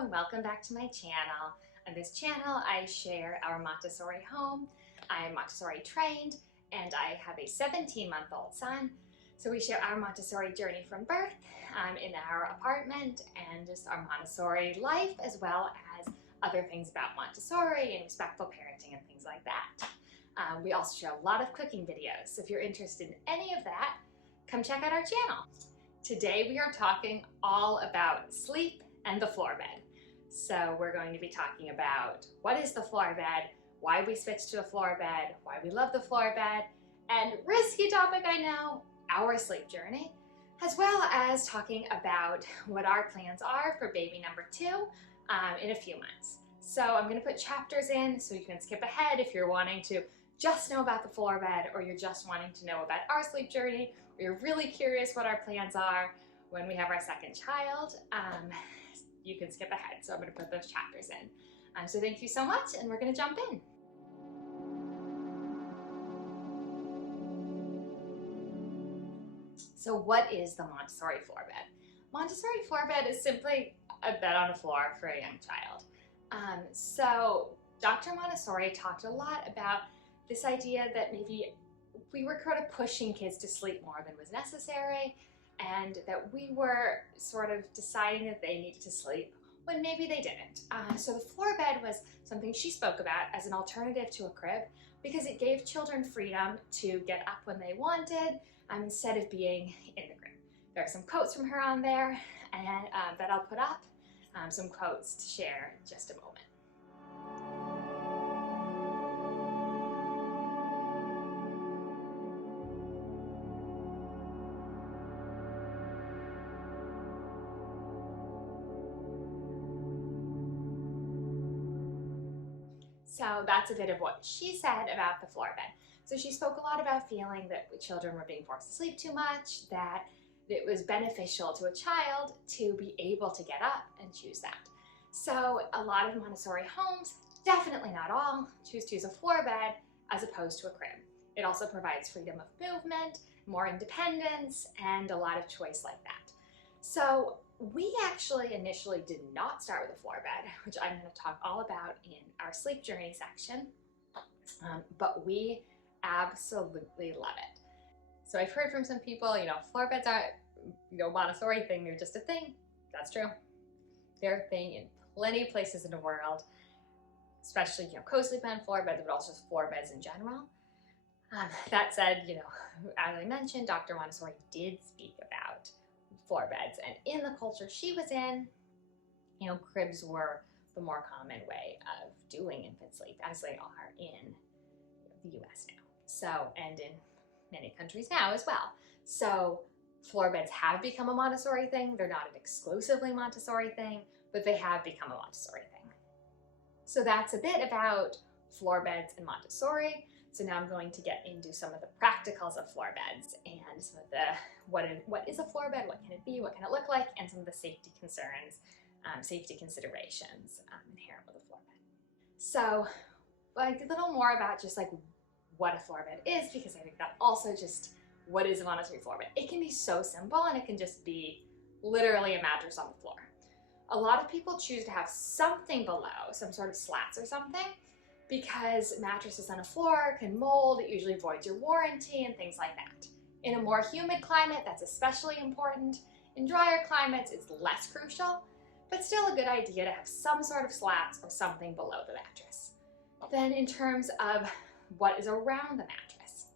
Hello and welcome back to my channel. On this channel I share our Montessori home. I am Montessori trained and I have a 17-month-old son. So we share our Montessori journey from birth in our apartment and just our Montessori life, as well as other things about Montessori and respectful parenting and things like that. We also share a lot of cooking videos. So if you're interested in any of that, come check out our channel. Today we are talking all about sleep and the floor bed. So we're going to be talking about what is the floor bed, why we switched to a floor bed, why we love the floor bed, and risky topic I know, our sleep journey, as well as talking about what our plans are for baby number 2 in a few months. So I'm going to put chapters in so you can skip ahead if you're wanting to just know about the floor bed, or you're just wanting to know about our sleep journey, or you're really curious what our plans are when we have our second child. You can skip ahead. So I'm going to put those chapters in. So thank you so much, and we're going to jump in. So what is the Montessori floor bed? Montessori floor bed is simply a bed on the floor for a young child. So Dr. Montessori talked a lot about this idea that maybe we were kind of pushing kids to sleep more than was necessary, and that we were sort of deciding that they needed to sleep when maybe they didn't. So the floor bed was something she spoke about as an alternative to a crib, because it gave children freedom to get up when they wanted instead of being in the crib. There are some quotes from her on there and that I'll put up, some quotes to share in just a moment. So that's a bit of what she said about the floor bed. So she spoke a lot about feeling that children were being forced to sleep too much, that it was beneficial to a child to be able to get up and choose that. So a lot of Montessori homes, definitely not all, choose to use a floor bed as opposed to a crib. It also provides freedom of movement, more independence, and a lot of choice like that. So we actually initially did not start with a floor bed, which I'm going to talk all about in our sleep journey section, but we absolutely love it. So I've heard from some people, floor beds aren't, Montessori thing, they're just a thing. That's true. They're a thing in plenty of places in the world, especially, co-sleep and floor beds, but also floor beds in general. That said, as I mentioned, Dr. Montessori did speak about floor beds, and in the culture she was in, cribs were the more common way of doing infant sleep, as they are in the US now. So, and in many countries now as well. So floor beds have become a Montessori thing. They're not an exclusively Montessori thing, but they have become a Montessori thing. So that's a bit about floor beds and Montessori. So now I'm going to get into some of the practicals of floor beds and some of the what is a floor bed, what can it be, what can it look like, and some of the safety concerns, safety considerations inherent with a floor bed. So a little more about just like what a floor bed is, because I think that also just what is a Montessori floor bed. It can be so simple, and it can just be literally a mattress on the floor. A lot of people choose to have something below, some sort of slats or something, because mattresses on a floor can mold, it usually voids your warranty and things like that. In a more humid climate, that's especially important. In drier climates, it's less crucial, but still a good idea to have some sort of slats or something below the mattress. Then in terms of what is around the mattress.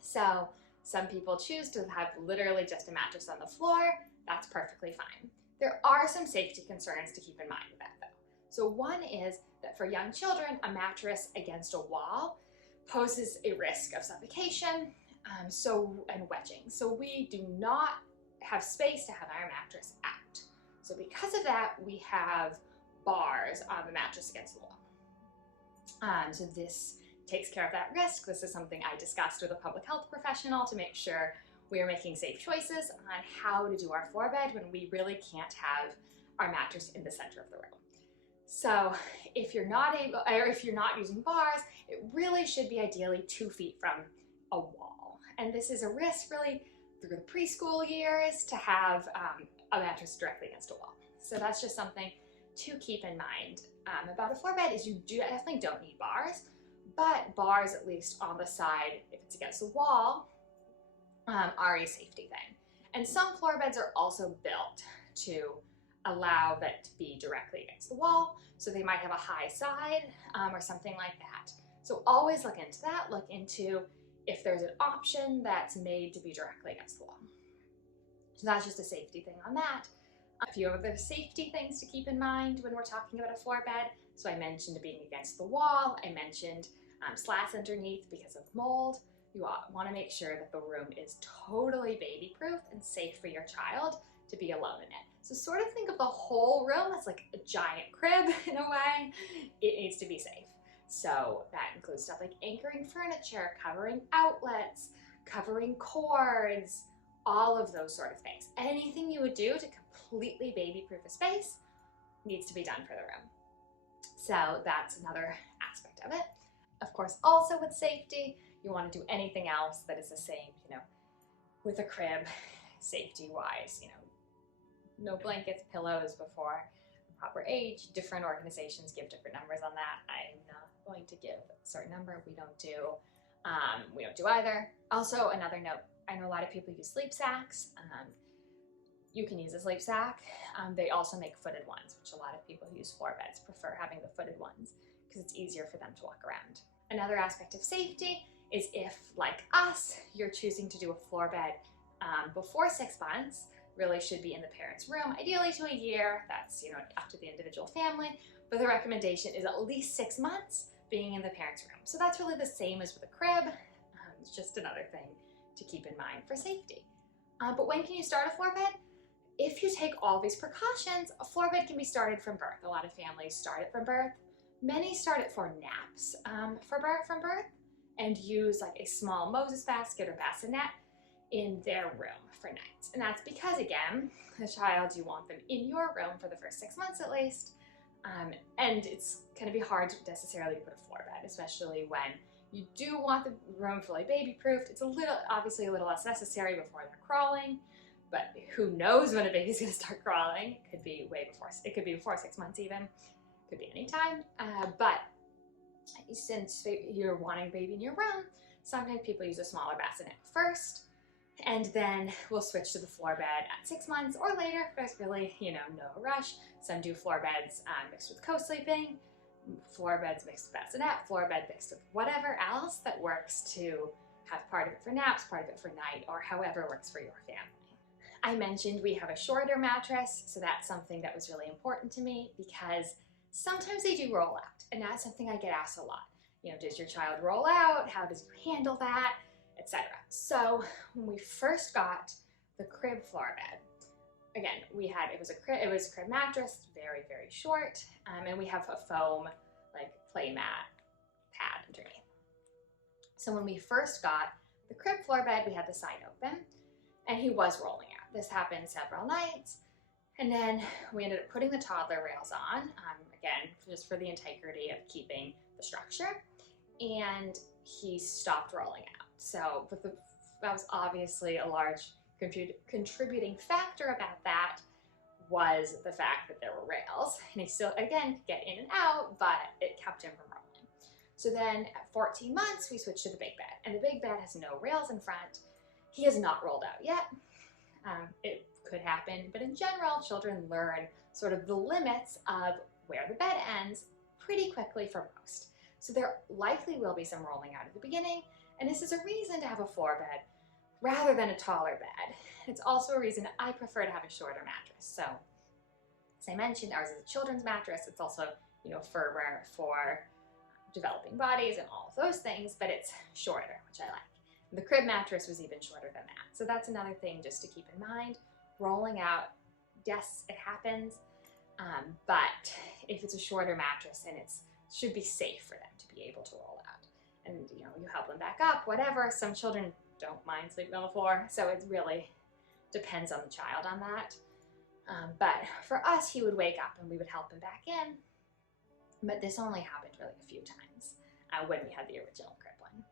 So some people choose to have literally just a mattress on the floor. That's perfectly fine. There are some safety concerns to keep in mind with that though. So one is that for young children, a mattress against a wall poses a risk of suffocation and wedging. So we do not have space to have our mattress out. So because of that, we have bars on the mattress against the wall. So this takes care of that risk. This is something I discussed with a public health professional to make sure we are making safe choices on how to do our floor bed when we really can't have our mattress in the center of the room. So if you're not able, or if you're not using bars, it really should be ideally 2 feet from a wall. And this is a risk really through the preschool years to have a mattress directly against a wall. So that's just something to keep in mind about a floor bed is you definitely don't need bars, but bars, at least on the side, if it's against the wall, are a safety thing. And some floor beds are also built to allow that to be directly against the wall, so they might have a high side or something like that. So always look into that, look into if there's an option that's made to be directly against the wall. So that's just a safety thing on that. A few other safety things to keep in mind when we're talking about a floor bed. So I mentioned being against the wall, I mentioned slats underneath because of mold. You want to make sure that the room is totally baby-proof and safe for your child to be alone in it. So sort of think of the whole room as like a giant crib in a way. It needs to be safe. So that includes stuff like anchoring furniture, covering outlets, covering cords, all of those sort of things. Anything you would do to completely baby-proof a space needs to be done for the room. So that's another aspect of it. Of course, also with safety, you want to do anything else that is the same, with a crib, safety-wise, no blankets, pillows before the proper age. Different organizations give different numbers on that. I'm not going to give a certain number. We don't do either. Also, another note, I know a lot of people use sleep sacks. You can use a sleep sack. They also make footed ones, which a lot of people who use floor beds prefer having the footed ones because it's easier for them to walk around. Another aspect of safety is if, like us, you're choosing to do a floor bed before 6 months, really should be in the parent's room, ideally to a year. That's up to the individual family, but the recommendation is at least 6 months being in the parent's room. So that's really the same as with a crib. It's just another thing to keep in mind for safety. But when can you start a floor bed? If you take all these precautions, a floor bed can be started from birth. A lot of families start it from birth. Many start it for naps from birth and use like a small Moses basket or bassinet in their room for nights. And that's because, again, the child, you want them in your room for the first 6 months at least. And it's going to be hard to necessarily put a floor bed, especially when you do want the room fully baby-proofed. It's obviously a little less necessary before they're crawling, but who knows when a baby's going to start crawling? It could be it could be before 6 months even. It could be any time. But since you're wanting a baby in your room, sometimes people use a smaller bassinet first, and then we'll switch to the floor bed at 6 months or later if there's really, no rush. Some do floor beds mixed with co-sleeping, floor beds mixed with bassinet, floor bed mixed with whatever else that works to have part of it for naps, part of it for night, or however works for your family. I mentioned we have a shorter mattress, so that's something that was really important to me because sometimes they do roll out, and that's something I get asked a lot. Does your child roll out? How does you handle that? Etc. So when we first got the crib floor bed, again, it was a crib mattress, very, very short, and we have a foam like play mat pad underneath. So when we first got the crib floor bed, we had the side open, and he was rolling out. This happened several nights, and then we ended up putting the toddler rails on, again, just for the integrity of keeping the structure, and he stopped rolling out. So that was obviously a large contributing factor about that was the fact that there were rails, and he still, again, could get in and out, but it kept him from rolling. So then at 14 months, we switched to the big bed, and the big bed has no rails in front. He has not rolled out yet. It could happen, but in general, children learn sort of the limits of where the bed ends pretty quickly for most. So there likely will be some rolling out at the beginning, and this is a reason to have a floor bed rather than a taller bed. It's also a reason I prefer to have a shorter mattress. So as I mentioned, ours is a children's mattress. It's also, firmer for developing bodies and all of those things, but it's shorter, which I like. The crib mattress was even shorter than that. So that's another thing just to keep in mind. Rolling out, yes, it happens, but if it's a shorter mattress, and it should be safe for them to be able to roll out. And you help them back up, whatever. Some children don't mind sleeping on the floor, so it really depends on the child on that. But for us, he would wake up and we would help him back in. But this only happened really a few times when we had the original crib one.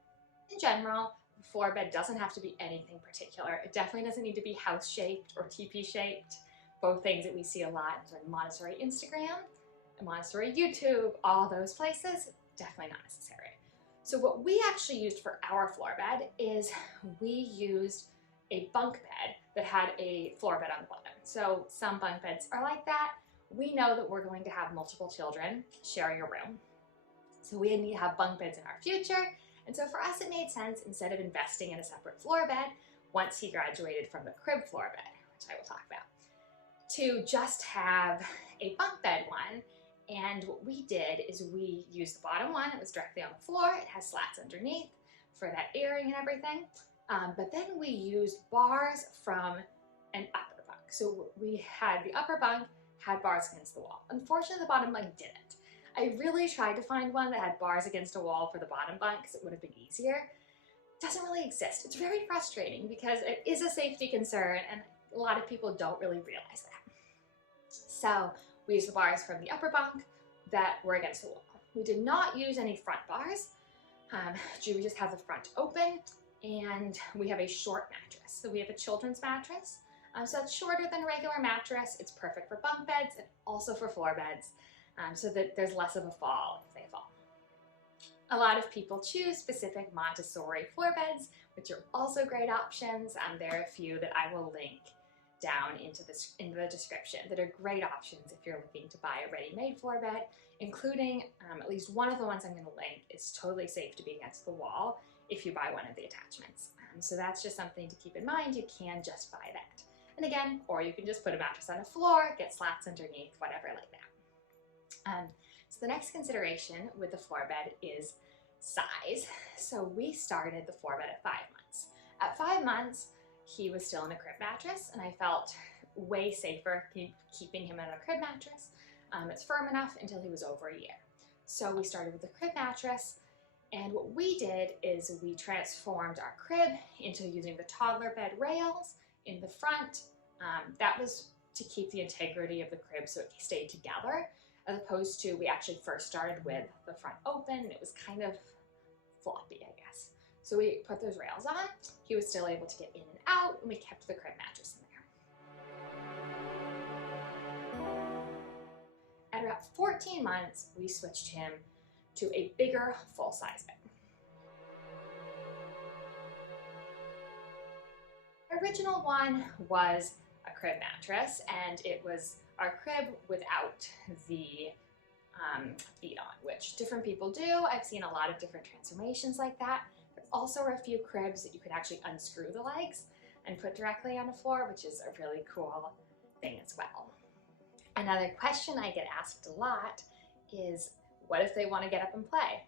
In general, the floor bed doesn't have to be anything particular. It definitely doesn't need to be house-shaped or teepee-shaped, both things that we see a lot on Montessori Instagram. Montessori YouTube, all those places, definitely not necessary. So what we actually used for our floor bed is we used a bunk bed that had a floor bed on the bottom. So some bunk beds are like that. We know that we're going to have multiple children sharing a room. So we need to have bunk beds in our future. And so for us, it made sense, instead of investing in a separate floor bed, once he graduated from the crib floor bed, which I will talk about, to just have a bunk bed one. And what we did is we used the bottom one. It was directly on the floor. It has slats underneath for that airing and everything. But then we used bars from an upper bunk. So we had the upper bunk had bars against the wall. Unfortunately, the bottom bunk didn't. I really tried to find one that had bars against a wall for the bottom bunk because it would have been easier. It doesn't really exist. It's very frustrating because it is a safety concern and a lot of people don't really realize that. So we used the bars from the upper bunk that were against the wall. We did not use any front bars. We just have the front open, and we have a short mattress. So we have a children's mattress. So it's shorter than a regular mattress. It's perfect for bunk beds and also for floor beds, so that there's less of a fall if they fall. A lot of people choose specific Montessori floor beds, which are also great options. There are a few that I will link down into the description that are great options if you're looking to buy a ready-made floor bed, including at least one of the ones I'm going to link is totally safe to be against the wall if you buy one of the attachments. So that's just something to keep in mind. You can just buy that. And again, or you can just put a mattress on the floor, get slats underneath, whatever like that. So the next consideration with the floor bed is size. So we started the floor bed at 5 months. At 5 months, he was still in a crib mattress, and I felt way safer keeping him in a crib mattress. It's firm enough until he was over a year. So we started with the crib mattress, and what we did is we transformed our crib into using the toddler bed rails in the front. That was to keep the integrity of the crib so it stayed together, as opposed to we actually first started with the front open, and it was kind of floppy, I guess. So we put those rails on. He was still able to get in and out, and we kept the crib mattress in there. At about 14 months, we switched him to a bigger full-size bed. The original one was a crib mattress, and it was our crib without the feet on, which different people do. I've seen a lot of different transformations like that. There also are a few cribs that you could actually unscrew the legs and put directly on the floor, which is a really cool thing as well. Another question I get asked a lot is, what if they want to get up and play?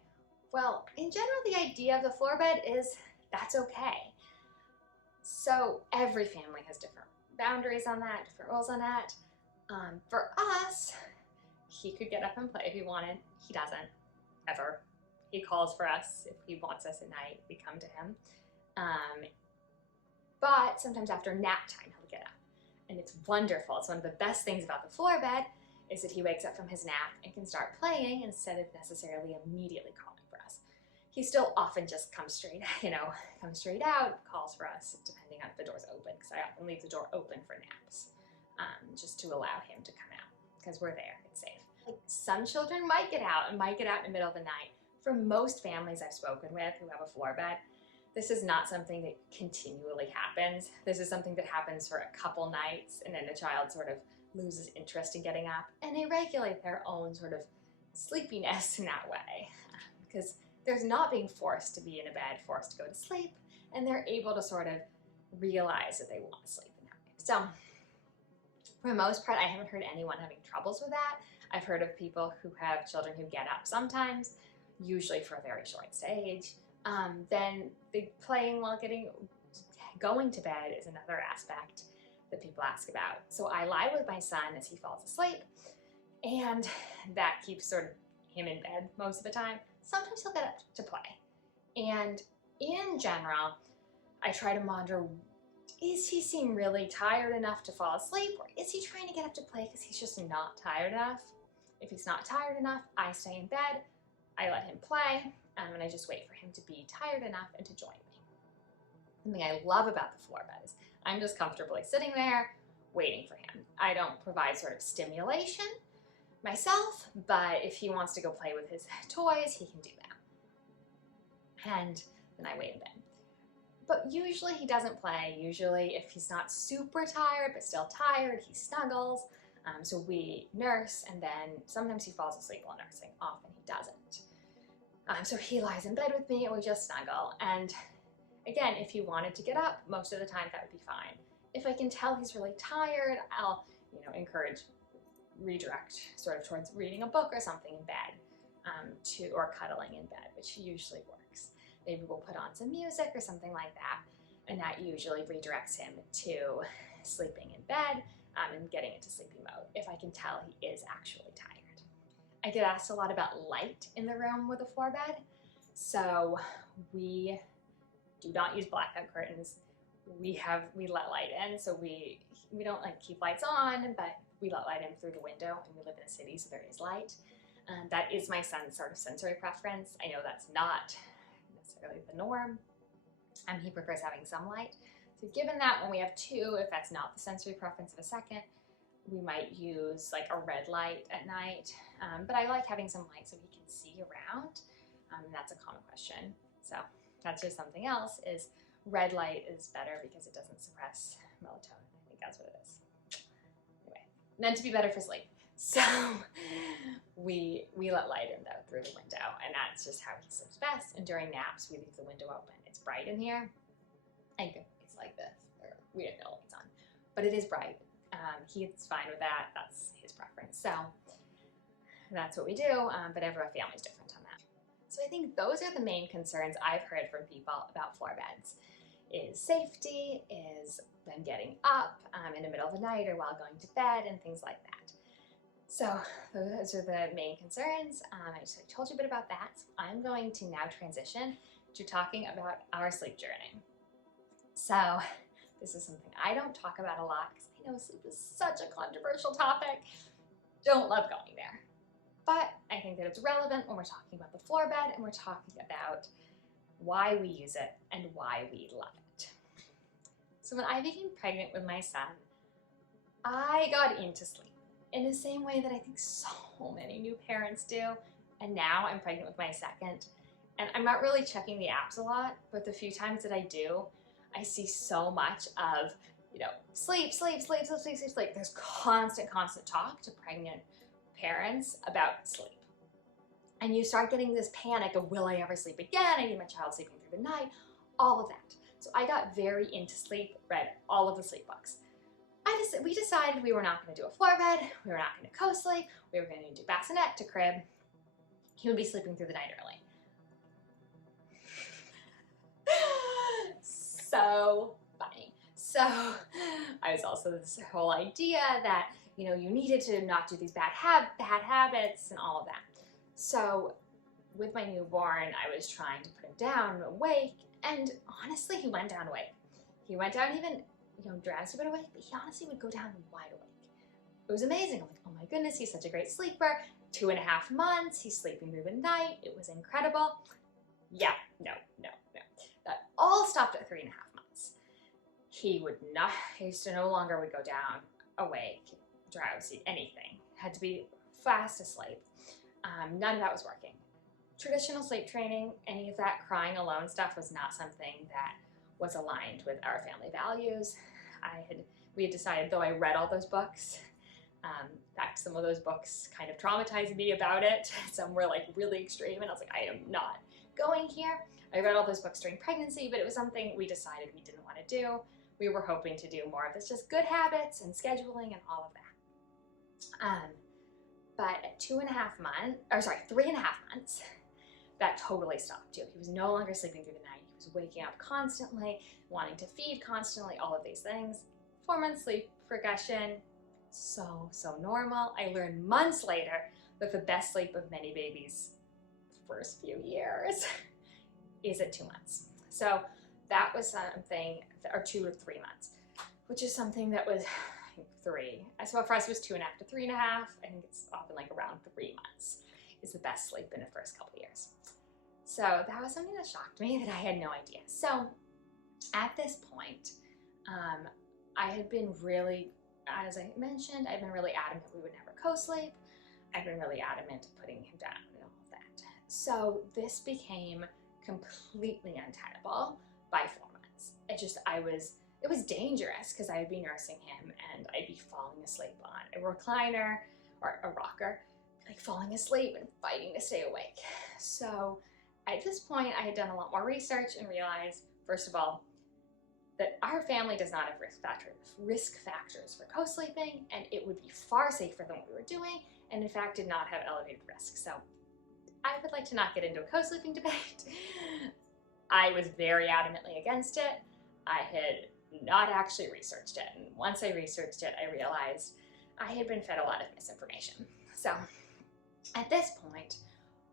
Well, in general, the idea of the floor bed is that's okay. So every family has different boundaries on that, different rules on that. For us, he could get up and play if he wanted. He doesn't, ever. He calls for us. If he wants us at night, we come to him. But sometimes after nap time, he'll get up. And it's wonderful. It's one of the best things about the floor bed is that he wakes up from his nap and can start playing instead of necessarily immediately calling for us. He still often just comes straight out, calls for us, depending on if the door's open, because I often leave the door open for naps, just to allow him to come out, because we're there, it's safe. Like, some children might get out in the middle of the night. For most families I've spoken with who have a floor bed, this is not something that continually happens. This is something that happens for a couple nights, and then the child sort of loses interest in getting up, and they regulate their own sort of sleepiness in that way, because there's not being forced to be in a bed, forced to go to sleep, and they're able to sort of realize that they want to sleep in that way. So for the most part, I haven't heard anyone having troubles with that. I've heard of people who have children who get up sometimes, usually for a very short stage. Then the playing while going to bed is another aspect that people ask about. So I lie with my son as he falls asleep, and that keeps sort of him in bed most of the time. Sometimes he'll get up to play. And in general, I try to monitor, is he seem really tired enough to fall asleep, or is he trying to get up to play because he's just not tired enough? If he's not tired enough, I stay in bed, I let him play, and I just wait for him to be tired enough and to join me. Something I love about the floor bed is I'm just comfortably sitting there waiting for him. I don't provide sort of stimulation. myself, but if he wants to go play with his toys, he can do that. And then I wait in bed. But usually he doesn't play. Usually if he's not super tired, but still tired, he snuggles. So we nurse, and then sometimes he falls asleep while nursing. Often he doesn't. So he lies in bed with me and we just snuggle. And again, if he wanted to get up, most of the time that would be fine. If I can tell he's really tired, I'll, encourage, redirect sort of towards reading a book or something in bed, or cuddling in bed, which usually works. Maybe we'll put on some music or something like that, and that usually redirects him to sleeping in bed and getting into sleepy mode, if I can tell he is actually tired. I get asked a lot about light in the room with a floor bed, so we do not use blackout curtains. We let light in, so we don't keep lights on, but we let light in through the window, and we live in a city, so there is light. That is my son's sort of sensory preference. I know that's not necessarily the norm. He prefers having some light. So given that, when we have two, if that's not the sensory preference of a second, we might use like a red light at night. But I like having some light so he can see around. That's a common question. So that's just something else, is red light is better because it doesn't suppress melatonin. I think that's what it is. Anyway, meant to be better for sleep. So we let light in though through the window, and that's just how he sleeps best. And during naps, we leave the window open. It's bright in here. I think it's like this. We have no lights on, but it is bright. He's fine with that. That's his preference. So that's what we do. But every family's different on that. So I think those are the main concerns I've heard from people about floor beds. Is safety, is them getting up in the middle of the night or while going to bed, and things like that. So those are the main concerns. I just told you a bit about that. So I'm going to now transition to talking about our sleep journey. So this is something I don't talk about a lot because I know sleep is such a controversial topic. Don't love going there. But I think that it's relevant when we're talking about the floor bed and we're talking about why we use it and why we love it. So when I became pregnant with my son, I got into sleep in the same way that I think so many new parents do. And now I'm pregnant with my second, and I'm not really checking the apps a lot, but the few times that I do, I see so much of, sleep, sleep, sleep, sleep, sleep, sleep, sleep. There's constant talk to pregnant parents about sleep. And you start getting this panic of, will I ever sleep again? I need my child sleeping through the night, all of that. So I got very into sleep, read all of the sleep books. We decided we were not going to do a floor bed, we were not going to co-sleep, we were going to do bassinet to crib. He would be sleeping through the night early. So funny. So I was also this whole idea that, you needed to not do these bad habits and all of that. So with my newborn, I was trying to put him down awake, and honestly, he went down awake. He went down even, drowsy but awake, but he honestly would go down wide awake. It was amazing. I'm like, oh my goodness, he's such a great sleeper. 2.5 months, he's sleeping through the night. It was incredible. Yeah, no. That all stopped at 3.5 months. He used to no longer would go down awake, drowsy, anything. Had to be fast asleep. None of that was working. Traditional sleep training, any of that crying alone stuff was not something that was aligned with our family values. We had decided, though I read all those books, in fact, some of those books kind of traumatized me about it. Some were really extreme, and I was like, I am not going here. I read all those books during pregnancy, but it was something we decided we didn't want to do. We were hoping to do more of this, just good habits and scheduling and all of that. But at 3.5 months, that totally stopped too. He was no longer sleeping through the night. He was waking up constantly, wanting to feed constantly, all of these things. 4 months sleep regression, so normal. I learned months later that the best sleep of many babies' first few years is at 2 months. So that was something, or 2 to 3 months, which is something that was, I think, 3. So for us it was 2.5 to 3.5. I think it's often around 3 months is the best sleep in the first couple years. So that was something that shocked me, that I had no idea. So at this point, I had been really, as I mentioned, I've been really adamant we would never co-sleep. I've been really adamant putting him down and all of that. So this became completely untenable by 4 months. It was dangerous because I would be nursing him and I'd be falling asleep on a recliner or a rocker, like falling asleep and fighting to stay awake. So at this point, I had done a lot more research and realized, first of all, that our family does not have risk factors for co-sleeping, and it would be far safer than what we were doing, and in fact did not have elevated risk. So I would like to not get into a co-sleeping debate. I was very adamantly against it. I had not actually researched it, and once I researched it, I realized I had been fed a lot of misinformation. So at this point,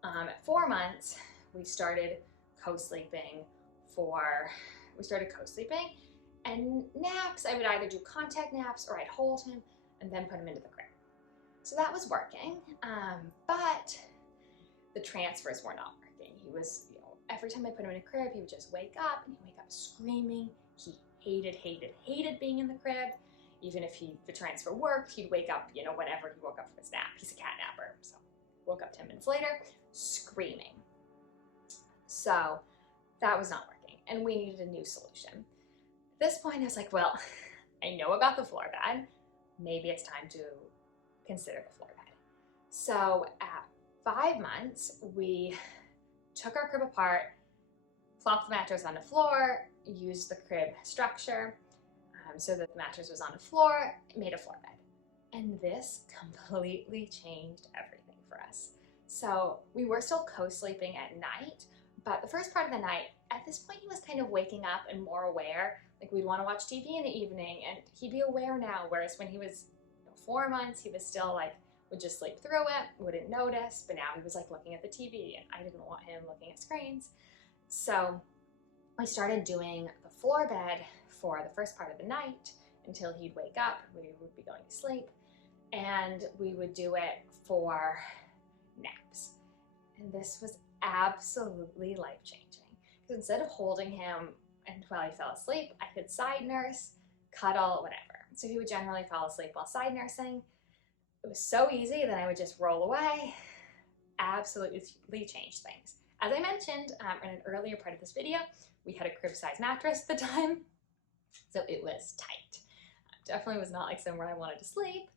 at 4 months, we started co-sleeping and naps. I would either do contact naps or I'd hold him and then put him into the crib. So that was working, but the transfers were not working. He was, every time I put him in a crib, he would just wake up and he'd wake up screaming. He hated being in the crib. Even if the transfer worked, he'd wake up, whenever he woke up from his nap. He's a cat napper, so woke up 10 minutes later, screaming. So that was not working, and we needed a new solution. At this point, I was like, well, I know about the floor bed. Maybe it's time to consider the floor bed. So at 5 months, we took our crib apart, plopped the mattress on the floor, used the crib structure so that the mattress was on the floor, made a floor bed. And this completely changed everything for us. So we were still co-sleeping at night, but the first part of the night, at this point, he was kind of waking up and more aware. Like, we'd want to watch TV in the evening, and he'd be aware now, whereas when he was 4 months, he was still like, would just sleep through it, wouldn't notice, but now he was like looking at the TV, and I didn't want him looking at screens. So we started doing the floor bed for the first part of the night until he'd wake up. We would be going to sleep, and we would do it for naps. And this was absolutely life-changing, because instead of holding him until he fell asleep, I could side nurse, cuddle, whatever. So he would generally fall asleep while side nursing. It was so easy that I would just roll away. Absolutely changed things. As I mentioned in an earlier part of this video, we had a crib size mattress at the time, so it was tight. Definitely was not like somewhere I wanted to sleep,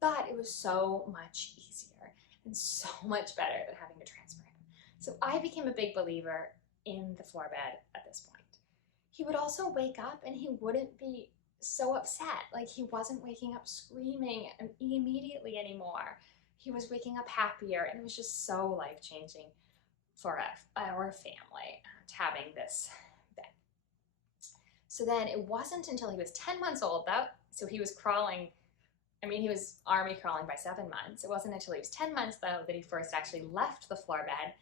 but it was so much easier and so much better than having to transfer him. So I became a big believer in the floor bed at this point. He would also wake up and he wouldn't be so upset. Like, he wasn't waking up screaming immediately anymore. He was waking up happier, and it was just so life-changing for our family having this bed. So then it wasn't until he was 10 months old, though, so he was crawling. He was army crawling by 7 months. It wasn't until he was 10 months, though, that he first actually left the floor bed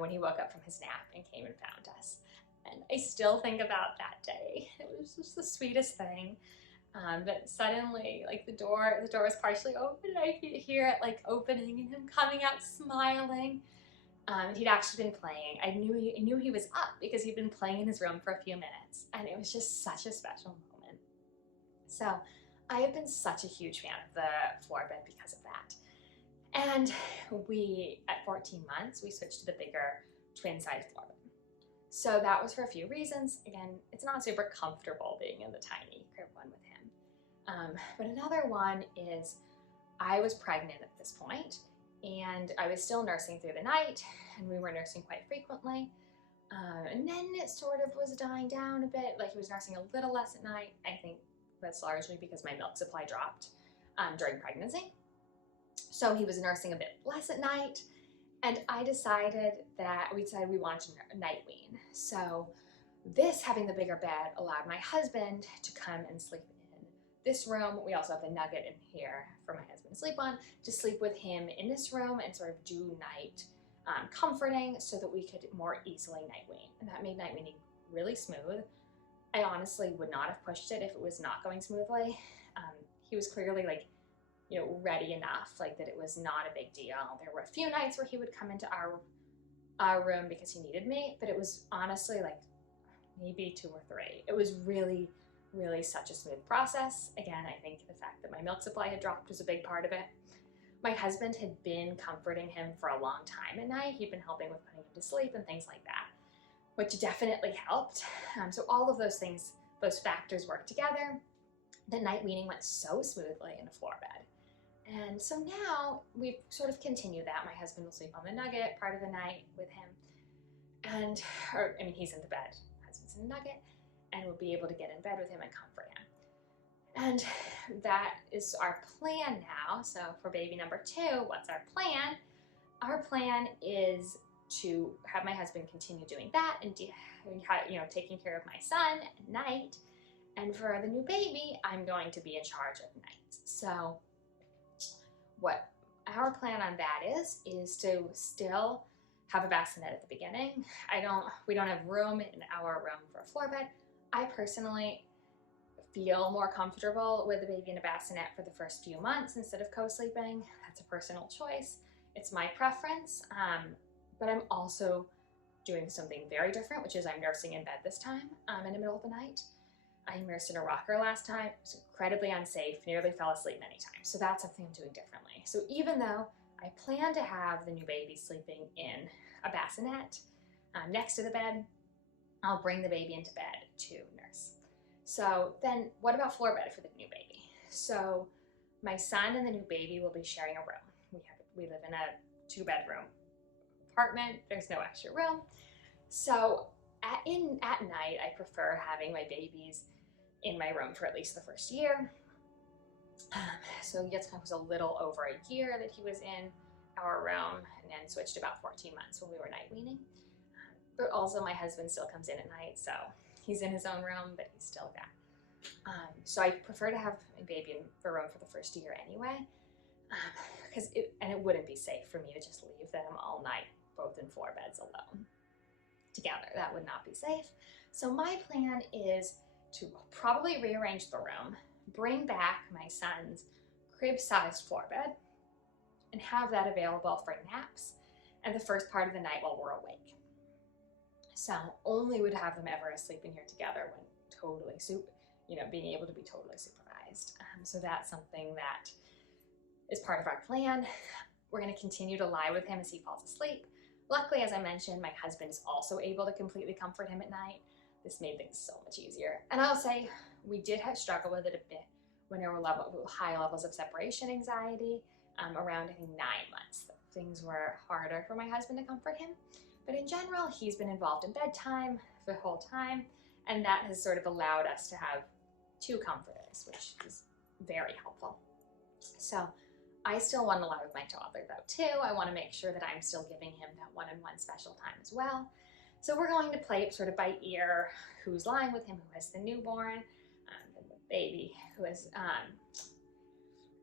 when he woke up from his nap and came and found us. And I still think about that day. It was just the sweetest thing. That suddenly, like, the door was partially open, and I could hear it like opening and him coming out smiling. He'd actually been playing. I knew he was up because he'd been playing in his room for a few minutes, and it was just such a special moment. So I have been such a huge fan of the floor bed because of that. And at 14 months, we switched to the bigger twin-size floor bed. So that was for a few reasons. Again, it's not super comfortable being in the tiny crib one with him. But another one is I was pregnant at this point, and I was still nursing through the night, and we were nursing quite frequently. And then it sort of was dying down a bit, like he was nursing a little less at night. I think that's largely because my milk supply dropped during pregnancy. So he was nursing a bit less at night, and we decided we wanted to night wean. So having the bigger bed allowed my husband to come and sleep in this room. We also have the nugget in here for my husband to sleep on, to sleep with him in this room and sort of do night comforting so that we could more easily night wean. And that made night weaning really smooth. I honestly would not have pushed it if it was not going smoothly. He was clearly ready enough, like that it was not a big deal. There were a few nights where he would come into our room because he needed me, but it was honestly like maybe 2 or 3. It was really, really such a smooth process. Again, I think the fact that my milk supply had dropped was a big part of it. My husband had been comforting him for a long time at night. He'd been helping with putting him to sleep and things like that, which definitely helped. So all of those things, those factors worked together. The night weaning went so smoothly in a floor bed. And so now we've sort of continued that. My husband will sleep on the nugget part of the night with him. And, he's in the bed, my husband's in the nugget, and we'll be able to get in bed with him and comfort him. And that is our plan now. So for baby number 2, what's our plan? Our plan is to have my husband continue doing that and taking care of my son at night. And for the new baby, I'm going to be in charge at night. So what our plan on that is to still have a bassinet at the beginning. We don't have room in our room for a floor bed. I personally feel more comfortable with a baby in a bassinet for the first few months instead of co-sleeping. That's a personal choice. It's my preference, but I'm also doing something very different, which is I'm nursing in bed this time in the middle of the night. I nursed in a rocker last time. It was incredibly unsafe, nearly fell asleep many times. So that's something I'm doing differently. So even though I plan to have the new baby sleeping in a bassinet next to the bed, I'll bring the baby into bed to nurse. So then what about floor bed for the new baby? So my son and the new baby will be sharing a room. We live in a 2-bedroom apartment. There's no extra room. So at night, I prefer having my babies in my room for at least the first year. So yes, it was a little over a year that he was in our room, and then switched about 14 months when we were night weaning. But also my husband still comes in at night, so he's in his own room, but he's still there. So I prefer to have my baby in the room for the first year anyway, because it wouldn't be safe for me to just leave them all night, both in floor beds alone together. That would not be safe. So my plan is to probably rearrange the room, bring back my son's crib-sized floor bed, and have that available for naps and the first part of the night while we're awake. So only would have them ever asleep in here together when being able to be totally supervised. So that's something that is part of our plan. We're going to continue to lie with him as he falls asleep. Luckily, as I mentioned, my husband is also able to completely comfort him at night. This made things so much easier. And I'll say we did struggle with it a bit when there were high levels of separation anxiety around, I think, 9 months. Things were harder for my husband to comfort him. But in general, he's been involved in bedtime the whole time, and that has sort of allowed us to have 2 comforters, which is very helpful. So I still want to lie with my toddler though too. I want to make sure that I'm still giving him that one-on-one special time as well. So we're going to play it sort of by ear, who's lying with him, who has the newborn, and the baby who is,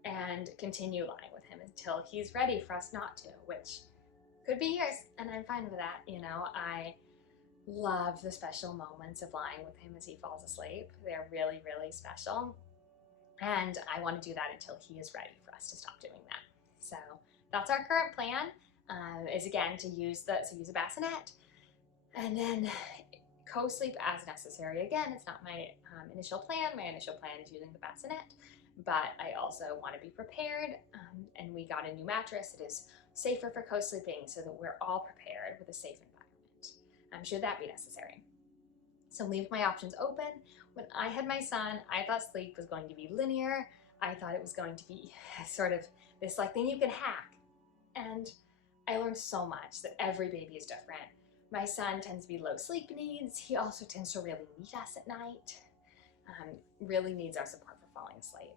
and continue lying with him until he's ready for us not to, which could be years, and I'm fine with that. I love the special moments of lying with him as he falls asleep. They're really, really special. And I want to do that until he is ready for us to stop doing that. So that's our current plan, is again to use a bassinet, and then co-sleep as necessary. Again, it's not my initial plan. My initial plan is using the bassinet, but I also want to be prepared. And we got a new mattress that is safer for co-sleeping, so that we're all prepared with a safe environment, should that be necessary. So leave my options open. When I had my son, I thought sleep was going to be linear. I thought it was going to be sort of this thing you can hack. And I learned so much that every baby is different. My son tends to be low sleep needs. He also tends to really need us at night, really needs our support for falling asleep.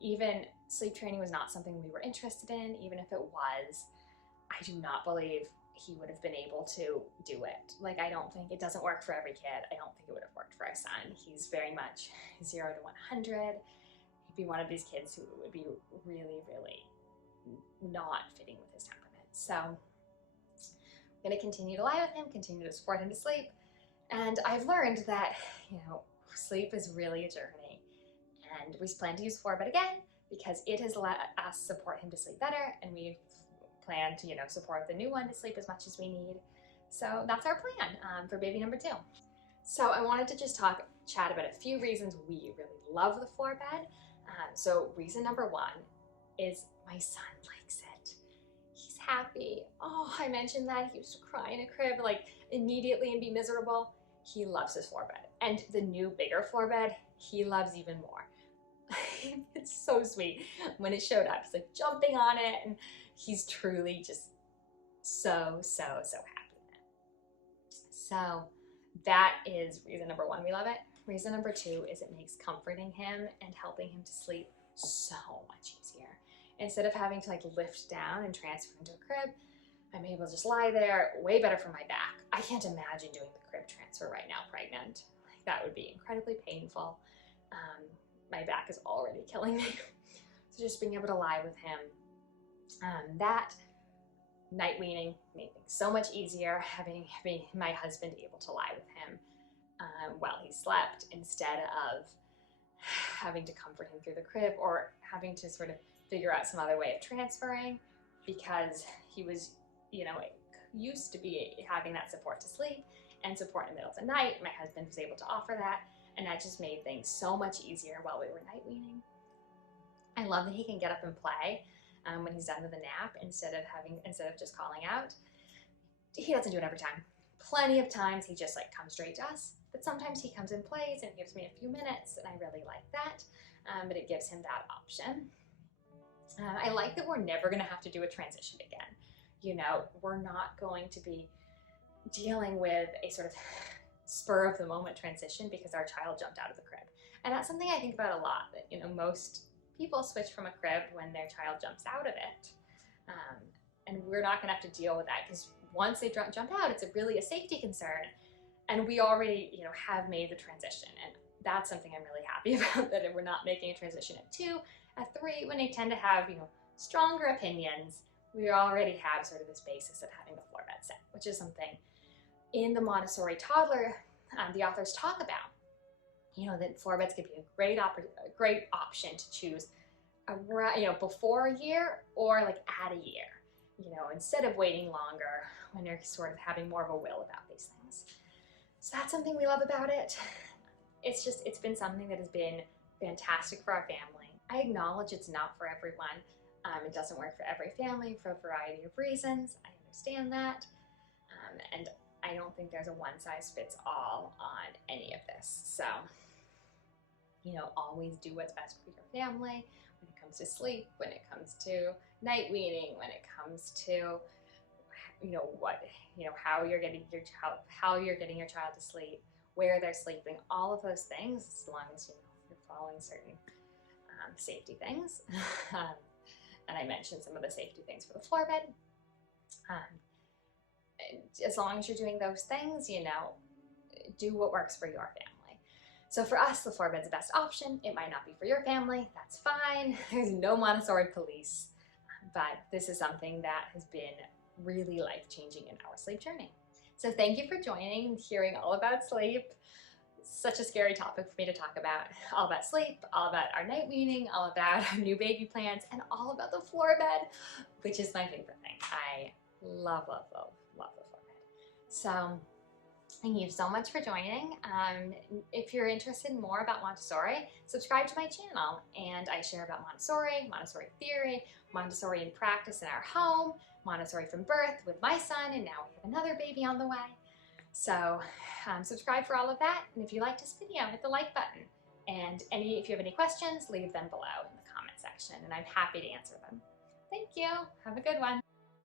Even sleep training was not something we were interested in. Even if it was, I do not believe he would have been able to do it. I don't think it doesn't work for every kid. I don't think it would have worked for our son. He's very much 0 to 100. He'd be one of these kids who would be really, really not fitting with his temperament. So I'm going to continue to lie with him, continue to support him to sleep. And I've learned that, sleep is really a journey. And we plan to use floor bed again because it has let us support him to sleep better, and we've plan to support the new one to sleep as much as we need. So that's our plan for baby number 2. So I wanted to just chat about a few reasons we really love the floor bed. So reason number 1 is My son likes it. He's happy. Oh, I mentioned that he used to cry in a crib like immediately and be miserable. He loves his floor bed. And the new bigger floor bed, he loves even more. It's so sweet. When it showed up, he's like jumping on it, and he's truly just so happy with it. So that is reason number one, we love it. Reason number two is it makes comforting him and helping him to sleep so much easier. Instead of having to like lift down and transfer into a crib, I'm able to just lie there, way better for my back. I can't imagine doing the crib transfer right now pregnant. Like, that would be incredibly painful. My back is already killing me. So just being able to lie with him, that night weaning made things so much easier, having my husband able to lie with him while he slept, instead of having to comfort him through the crib or having to sort of figure out some other way of transferring, because he was, you know, used to be having that support to sleep and support in the middle of the night. My husband was able to offer that, and that just made things so much easier while we were night weaning. I love that he can get up and play when he's done with a nap, instead of just calling out. He doesn't do it every time. Plenty of times he just like comes straight to us, but sometimes he comes and plays and gives me a few minutes, and I really like that. But it gives him that option. I like that we're never going to have to do a transition again. You know, we're not going to be dealing with a sort of spur of the moment transition because our child jumped out of the crib. And that's something I think about a lot, that, you know, most people switch from a crib when their child jumps out of it. And we're not going to have to deal with that, because once they jump out, it's really a safety concern. And we already, you know, have made the transition. And that's something I'm really happy about, that we're not making a transition at 2, at 3, when they tend to have, you know, stronger opinions. We already have sort of this basis of having the floor bed set, which is something in the Montessori toddler, the authors talk about. You know, that floor beds could be a great option to choose, you know, before a year or like at a year. You know, instead of waiting longer when you're sort of having more of a will about these things. So that's something we love about it. It's been something that has been fantastic for our family. I acknowledge it's not for everyone. It doesn't work for every family for a variety of reasons. I understand that. And I don't think there's a one-size-fits-all on any of this. So, you know, always do what's best for your family when it comes to sleep, when it comes to night weaning, when it comes to, you know, how you're getting your child to sleep, where they're sleeping, all of those things, as long as, you know, you're following certain safety things. And I mentioned some of the safety things for the floor bed. As long as you're doing those things, you know, do what works for your family. So for us, the floor bed's the best option. It might not be for your family. That's fine. There's no Montessori police. But this is something that has been really life-changing in our sleep journey. So thank you for joining and hearing all about sleep. Such a scary topic for me to talk about. All about sleep, all about our night weaning, all about our new baby plans, and all about the floor bed, which is my favorite thing. I love the floor bed. So thank you so much for joining. If you're interested in more about Montessori, subscribe to my channel, and I share about Montessori, Montessori theory, Montessori in practice in our home, Montessori from birth with my son, and now we have another baby on the way. So subscribe for all of that, and if you liked this video, hit the like button. And if you have any questions, leave them below in the comment section, and I'm happy to answer them. Thank you. Have a good one.